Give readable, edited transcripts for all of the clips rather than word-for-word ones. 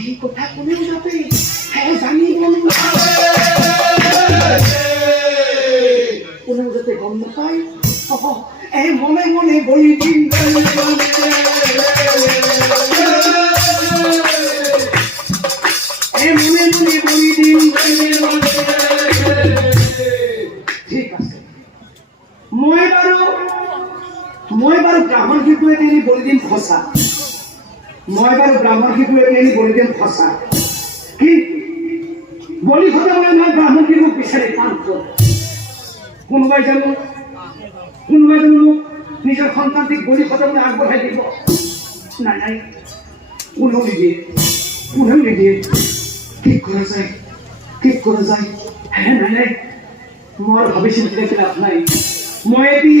এই কথা কোনেও যাতে জানিব কোনেও যাতে গম নাপায় মনে মনে বলি দিন মনে মনে বলি দিন ঠিক আছে মই বাৰু ব্ৰাহ্মণ শিশুৱে তিনি বলি দিম সঁচা মই বাৰু ব্ৰাহ্মণ শিশুৱে তিনি বলি দিম সঁচা কি বলি সজাবলৈ মই ব্ৰাহ্মণ শিশুক বিচাৰি পাম কোনোবাই জানো মোক নিজৰ সন্তানটিক বলি সজাবলৈ আগবঢ়াই দিব নাই নাই কোনেও নিদিয়ে কি কৰা যায় নাই মই ভাবি চিন্তি থাকি লাভ নাই মই এটি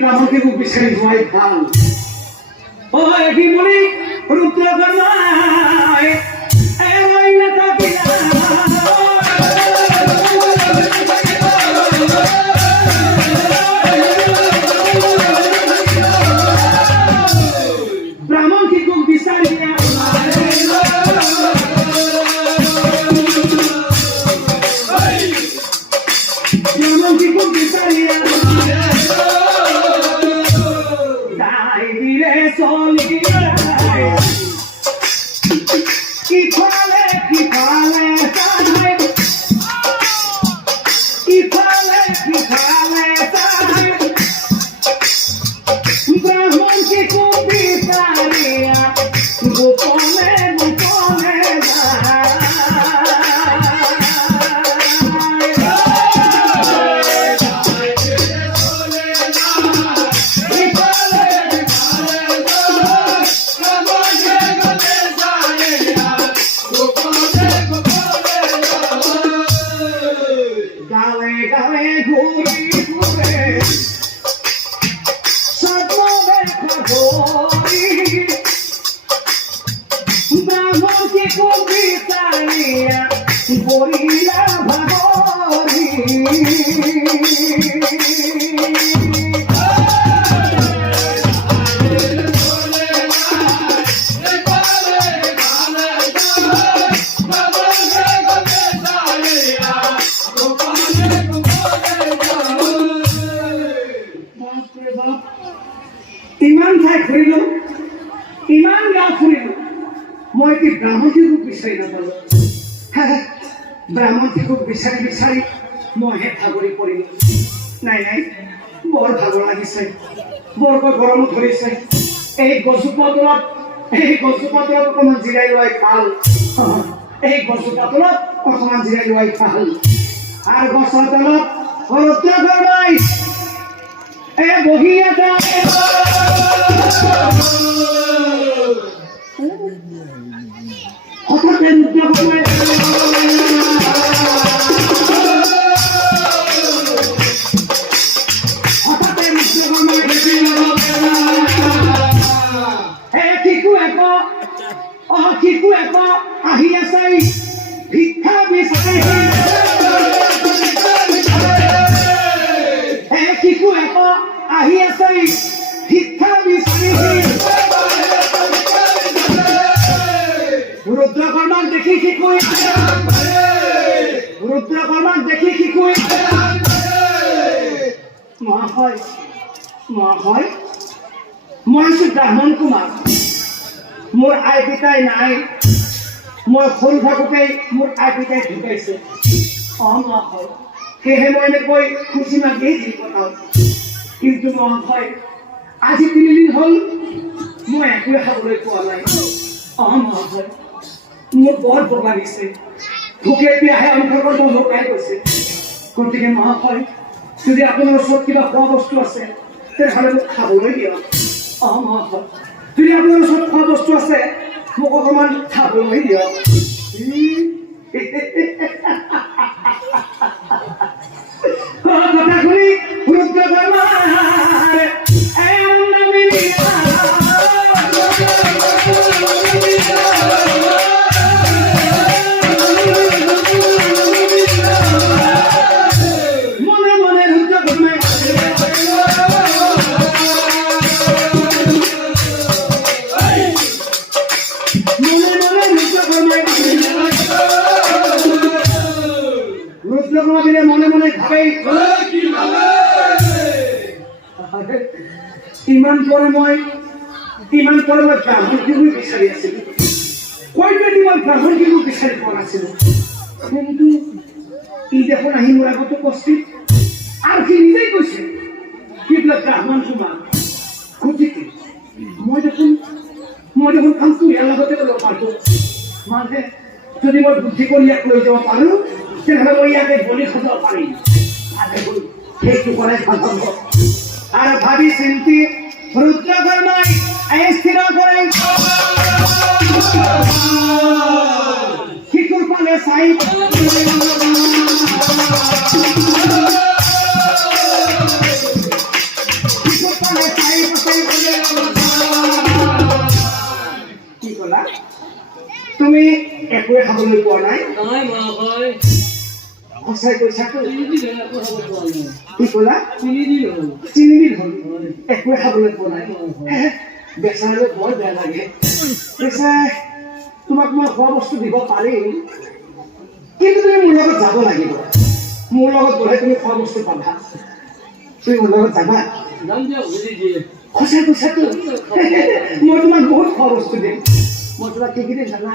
ব্ৰাহ্মণ শিশুক বিচাৰি যোৱাই ভাল কি বলি ৰুদ্ৰগণাই ব্ৰাহ্মণ শিশুক বিচাৰি ইমান ঠাই ফুৰিলো ইমান গাঁও ফুৰিলো মই কি ব্ৰাহ্মণ শিশুক বিচাৰি নাপালো ব্ৰাহ্মণ শিশুক বিচাৰি মইহে ভাগৰি পৰিলো নাই বৰ ভাগৰ লাগিছে বৰকৈ গৰমো ধৰিছে এই গছজোপা তলত অকণমান জিৰাই লোৱাই ভাল এই গছজোপা তলত অকণমান জিৰাই লোৱাই ভাল আৰু গছৰ তলত বহি আছে হঠাতে শিশু এক আহি আছে ভিক্ষা বিচাৰি শিশু এক আহি আছে শিক্ষা বিচাৰি ৰুদ্ৰকৰ্মাক দেখি শিশুৱে মহাশয় মই আছো ব্ৰাহ্মণ কুমাৰ মোৰ আই পিতাই নাই মই সৰু থাকোঁতেই মোৰ আই পিতাই ঢুকাইছে মহাশয় সেয়েহে মই এনেকৈ খুচি মাগিয়েই দি পঠাওঁ কিন্তু মহাশয় আজি 3 দিন হ'ল মই একোৱে খাবলৈ পোৱা নাই মহাশয় মোৰ বৰ ভোক লাগিছে ভোকে পিয়াহে অন্তৰত মই লুকাই গৈছে গতিকে মহাশয় যদি আপোনাৰ ওচৰত কিবা খোৱা বস্তু আছে তেনেহ'লে মোক খাবলৈ দিয়ক মহাশয় যদি আপোনাৰ ওচৰত খোৱা বস্তু আছে মোক অকণমান খাবলৈ দিয়ক কথা শুনি মনে মনে ইমান পৰে মই ব্ৰাহ্মণ কিনো বিচাৰি আছিলো কইনাদি মই ব্ৰাহ্মণ কিনো বিচাৰি পোৱা নাছিলো কিন্তু ই দেখোন আহি মোৰ আগত উপস্থিত আৰু সি নিজেই কৈছে কি বোলে ব্ৰাহ্মণ কুমাৰ গতিকে মই দেখোন কামটো ইয়াৰ লগতে কৰিব পাৰোঁ মানে যদি মই বুদ্ধি কৰি ইয়াক লৈ যাব পাৰোঁ তেনেহ'লে মই ইয়াকে বলি সজাব পাৰিম সেইটো কৰে ভাল হ'ব আৰু ভাবি চিন্তি ৰুদ্ৰকৰ্মাই স্থিৰ কৰে শিশুৰ ফালে চাই কি ক'লা তুমি একোৱে খাবলৈ পোৱা নাই সঁচাই কৈছা কি ক'লা 3 দিন হ'ল একোৱে খাবলৈ পোৱা নাই বেচাৰলৈ বৰ বেয়া লাগে পিছে তোমাক মই খোৱা বস্তু দিব পাৰিম কিন্তু তুমি মোৰ লগত যাব লাগিব মোৰ লগত গ'লে তুমি খোৱা বস্তু পাবা তুমি মোৰ লগত যাবা সঁচাই কৈছাতো মই তোমাক বহুত খোৱা বস্তু দিম মই তোমাক কি দিম জানা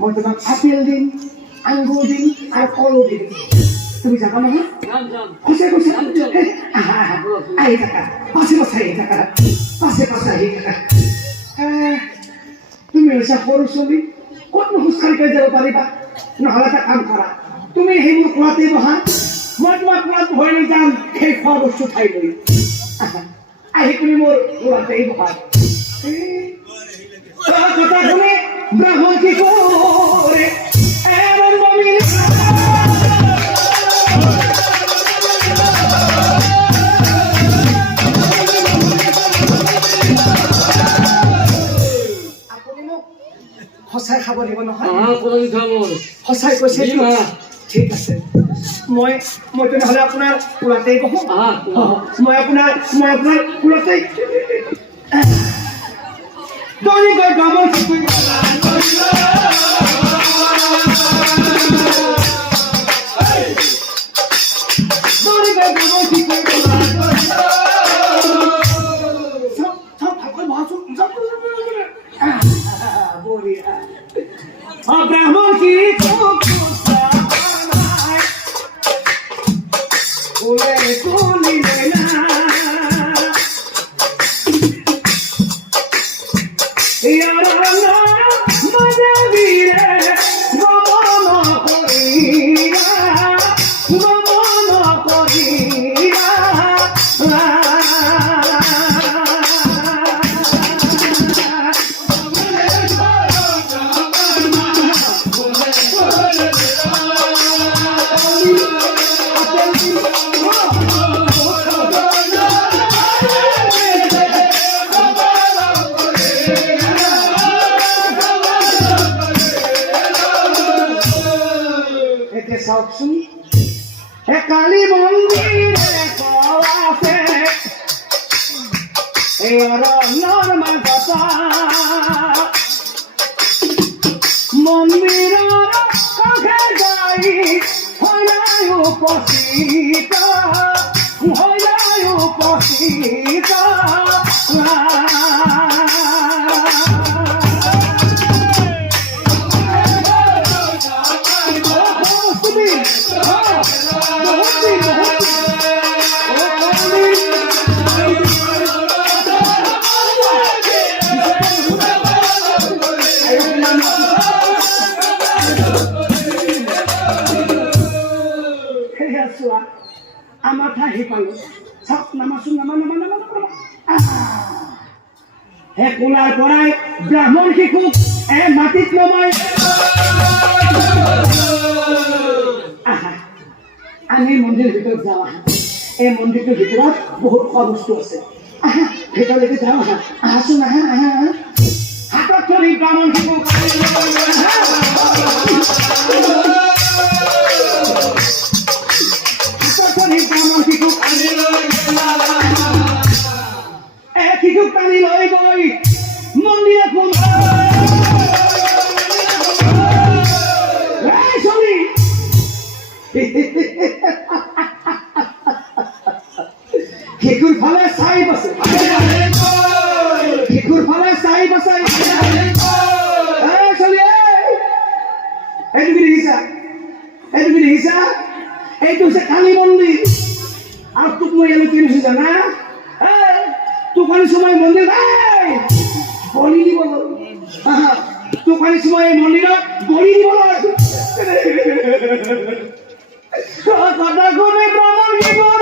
মই তোমাক আপেল দিম আঙুৰ দিম আৰু কলো দিম তুমি যাবা নহয় সঁচাই কৈছা আহি থাকা পাছে আহি থাকা আহি থাকা তুমি হৈছা সৰু ছোৱালী ক'তনো খোজকাঢ়ি যাব পাৰিবা নহ'লে এটা কাম কৰা তুমি সেই মোৰ কোৱাতেই বহা মই তোমাক কোৱাত ভয় লৈ যাম সেই খোৱা বস্তু খাই লৈ আহি তুমি মোৰ কোৱাতেই বহা কথা শুনি ব্ৰাহ্মণ কি কৰে সঁচাই খাব দিব নহয় সঁচাই কৈছে ঠিক আছে মই তেনেহ'লে আপোনাৰ কোলাতেই বহো মই আপোনাৰ কোলাতেই দৌৰিগৈ ব্ৰাহ্মণ ব্রাহ্মণ কি কালী মন্দিরে আছে এই অরণ্যর মাজতা মন্দিরের কাছে যাই হইলাই উপস্থিত আমার ঠাই পালো সব নামাচুন নামা হে কোলার পৰাই ব্ৰাহ্মণ শিশুক মাটিত নমাই আমি মন্দিৰৰ ভিতৰত যাওঁ আহা এই মন্দিৰটোৰ ভিতৰত বহুত খোৱা বস্তু আছে আহা ভিতৰলৈকে যাওঁ আহা আহাচোন আহা হাতত ধৰি ব্ৰাহ্মণ শিশুক পানী লৈ গৈ মন্দিৰত শিশুৰ ফালে চাই আছে নাই বলি দিব তোক আনিছো মই এই মন্দিৰত বলি দিবলৈ কথা কোনে ব্ৰাহ্মণ জীৱন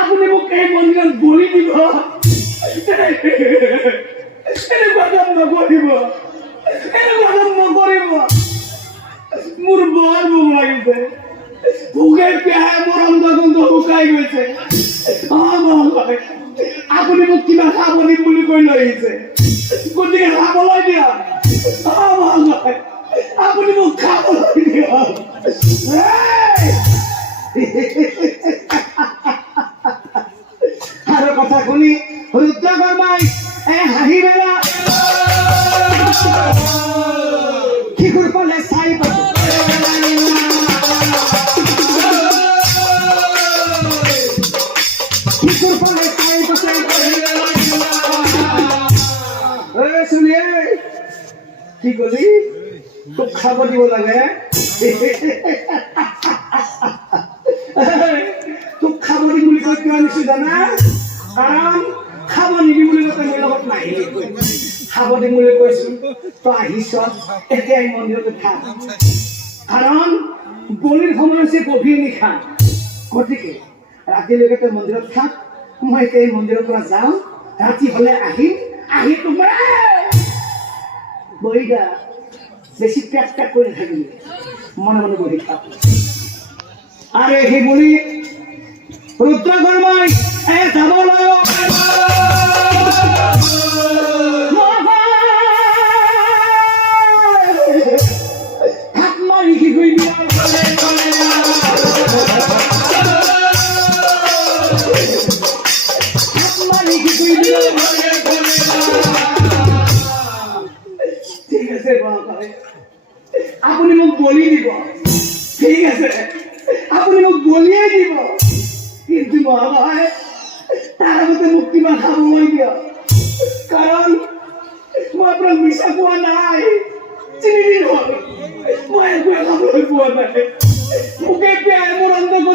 আপুনি মোক এই মন্দিৰত বলি দিব এনেকুৱা কাম নকৰিব মোৰ বৰ ভোক লাগিছে ভোকে পেহাই মোৰ অন্তৰ্গন্ধ শুকাই গৈছে আপুনি মোক কিবা খাব দিম বুলি কৈ লৈ আহিছে গতিকে খাবলৈ দিয়ক আপুনি মোক খাবলৈ দিয়ক আৰু কথা শুনি ৰুদ্ৰকৰ্মাই হাঁহি মেলা শিশুৰ ফালে চাই পাইছে শিশুৰ ফালে চাই পাইছে শুনিয়ে কি কলি তোক খাব দিব লাগে তোক খাব দিম বুলি কৈ কিয় আনিছো জানা কাৰণ খাব নিবি বুলি কৈ মোৰ লগত নাহিলি খাব দিম বুলি কৈছো তই আহিছ এতিয়া এই মন্দিৰতে খা কাৰণ বলিৰ সময় হৈছে গভীৰ নিশা গতিকে ৰাতিলৈকে তই মন্দিৰত থাক মই এতিয়া এই মন্দিৰৰ পৰা যাওঁ ৰাতি হলে আহিম আহি তোমাৰ বহিদা বেছি পেট পেট কৰি থাকিবি মনে মনে বহি থাক আৰু সেই বলি ৰুদ্ৰকৰ্মাই যাবলৈ হাত মাৰি কি কৰি দিয়া ঠিক আছে আপুনি মোক বলি দিব ঠিক আছে আপুনি মোক বলিয়ে দিব কিন্তু মহাভাই তাৰ আগতে মোক কিবা খাবলৈ দিয়ক কাৰণ মই আপোনাক মিছা পোৱা নাই 3 দিন হ'ল মই একোৱে খাবলৈ পোৱা নাই মোকে পেয়াই মোৰ অন্তৰ্গত